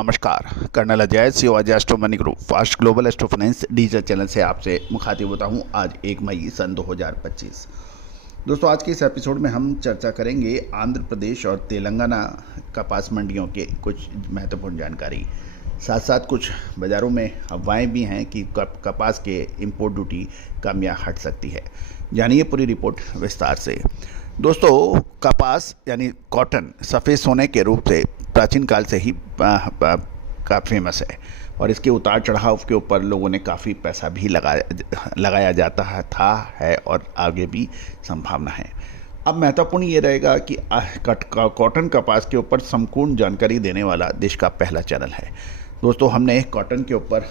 नमस्कार। Colonel Ajay C Ajay astro money group fast global astro finance digital channel से आपसे मुखातिब होता हूं। आज 1 मई सन 2025। दोस्तों, आज के इस एपिसोड में हम चर्चा करेंगे आंध्र प्रदेश और तेलंगाना कपास मंडियों के कुछ महत्वपूर्ण जानकारी। साथ साथ कुछ बाज़ारों में अफवाहें भी हैं कि कपास के इम्पोर्ट ड्यूटी कम या हट सकती है। जानिए पूरी रिपोर्ट विस्तार से। दोस्तों, कपास यानी कॉटन सफ़ेद सोने के रूप से प्राचीन काल से ही का फेमस है और इसके उतार चढ़ाव के ऊपर लोगों ने काफ़ी पैसा भी लगाया जाता है और आगे भी संभावना है। अब महत्वपूर्ण ये रहेगा कि कॉटन कपास के ऊपर संपूर्ण जानकारी देने वाला देश का पहला चैनल है। दोस्तों, हमने कॉटन के ऊपर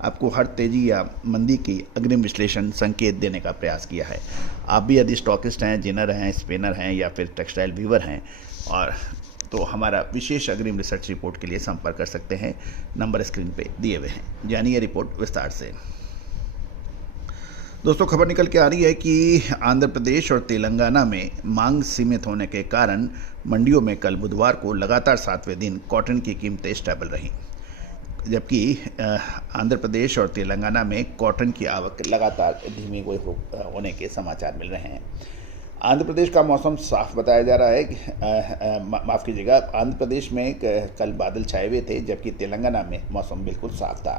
आपको हर तेज़ी या मंदी की अग्रिम विश्लेषण संकेत देने का प्रयास किया है। आप भी यदि स्टॉकिस्ट हैं, जिनर हैं, स्पिनर हैं या फिर टेक्सटाइल वीवर हैं और तो हमारा विशेष अग्रिम रिसर्च रिपोर्ट के लिए संपर्क कर सकते हैं। नंबर स्क्रीन पे दिए हुए हैं। जानिए रिपोर्ट विस्तार से। दोस्तों, खबर निकल के आ रही है कि आंध्र प्रदेश और तेलंगाना में मांग सीमित होने के कारण मंडियों में कल बुधवार को लगातार 7वें दिन कॉटन की कीमतें स्टेबल रहीं, जबकि आंध्र प्रदेश और तेलंगाना में कॉटन की आवक लगातार धीमी होने के समाचार मिल रहे हैं। आंध्र प्रदेश का मौसम साफ बताया जा रहा है। माफ़ कीजिएगा, आंध्र प्रदेश में कल बादल छाए हुए थे, जबकि तेलंगाना में मौसम बिल्कुल साफ था।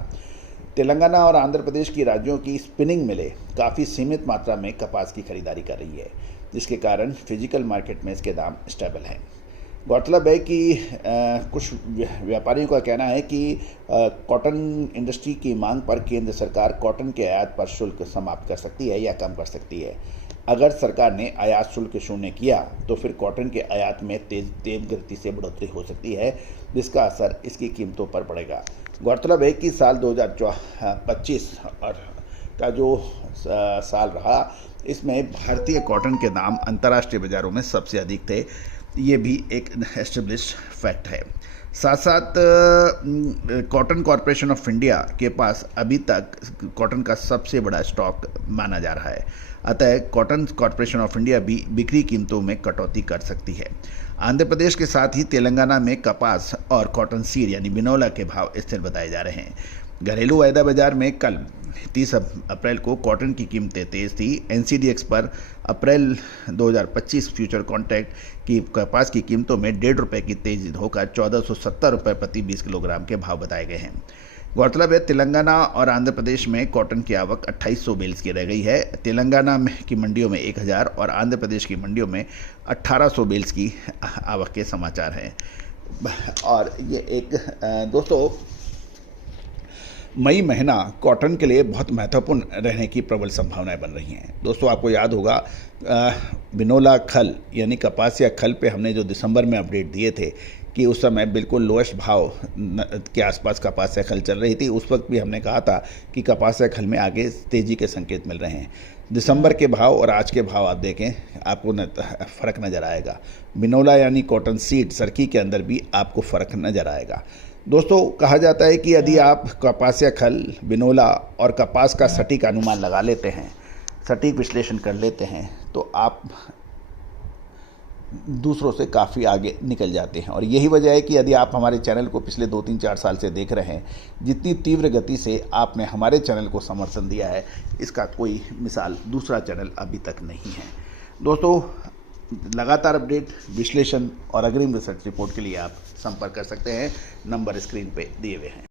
तेलंगाना और आंध्र प्रदेश की राज्यों की स्पिनिंग मिलें काफ़ी सीमित मात्रा में कपास की खरीदारी कर रही है, जिसके कारण फिजिकल मार्केट में इसके दाम स्टेबल हैं। गौरतलब है कि कुछ व्यापारियों का कहना है कि कॉटन इंडस्ट्री की मांग पर केंद्र सरकार कॉटन के आयात पर शुल्क समाप्त कर सकती है या कम कर सकती है। अगर सरकार ने आयात शुल्क शून्य किया तो फिर कॉटन के आयात में तेज गति से बढ़ोतरी हो सकती है, जिसका असर इसकी कीमतों पर पड़ेगा। गौरतलब है कि साल 2025 और का जो साल रहा, इसमें भारतीय कॉटन के दाम अंतर्राष्ट्रीय बाज़ारों में सबसे अधिक थे। ये भी एक एस्टेब्लिश्ड फैक्ट है। साथ साथ कॉटन कॉरपोरेशन ऑफ इंडिया के पास अभी तक कॉटन का सबसे बड़ा स्टॉक माना जा रहा है। अतः कॉटन कॉरपोरेशन ऑफ इंडिया भी बिक्री कीमतों में कटौती कर सकती है। आंध्र प्रदेश के साथ ही तेलंगाना में कपास और कॉटन सीड यानी बिनोला के भाव स्थिर बताए जा रहे हैं। घरेलू वायदा बाजार में कल 30 अप्रैल को कॉटन की कीमतें तेज़ थी। एनसीडीएक्स पर अप्रैल 2025 फ्यूचर कॉन्ट्रैक्ट की कपास की कीमतों में ₹1.5 की तेजी होकर ₹1470 प्रति 20 किलोग्राम के भाव बताए गए हैं। गौरतलब है, तेलंगाना और आंध्र प्रदेश में कॉटन की आवक 2800 बेल्स की रह गई है। तेलंगाना की मंडियों में 1000 और आंध्र प्रदेश की मंडियों में 1800 बेल्स की आवक के समाचार हैं। और ये एक दोस्तों, मई महीना कॉटन के लिए बहुत महत्वपूर्ण रहने की प्रबल संभावनाएं बन रही हैं। दोस्तों, आपको याद होगा बिनोला खल यानी कपास या खल पे हमने जो दिसंबर में अपडेट दिए थे कि उस समय बिल्कुल लोएस्ट भाव के आसपास कपास या खल चल रही थी। उस वक्त भी हमने कहा था कि कपास या खल में आगे तेज़ी के संकेत मिल रहे हैं। दिसंबर के भाव और आज के भाव आप देखें, आपको फ़र्क नज़र आएगा। बिनोला यानी कॉटन सीड सर्की के अंदर भी आपको फ़र्क नज़र आएगा। दोस्तों, कहा जाता है कि यदि आप कपास या खल, बिनोला और कपास का सटीक अनुमान लगा लेते हैं, सटीक विश्लेषण कर लेते हैं, तो आप दूसरों से काफ़ी आगे निकल जाते हैं। और यही वजह है कि यदि आप हमारे चैनल को पिछले 2-3-4 साल से देख रहे हैं, जितनी तीव्र गति से आपने हमारे चैनल को समर्थन दिया है, इसका कोई मिसाल दूसरा चैनल अभी तक नहीं है। दोस्तों, लगातार अपडेट, विश्लेषण और अग्रिम रिसर्च रिपोर्ट के लिए आप संपर्क कर सकते हैं। नंबर स्क्रीन पे दिए हुए हैं।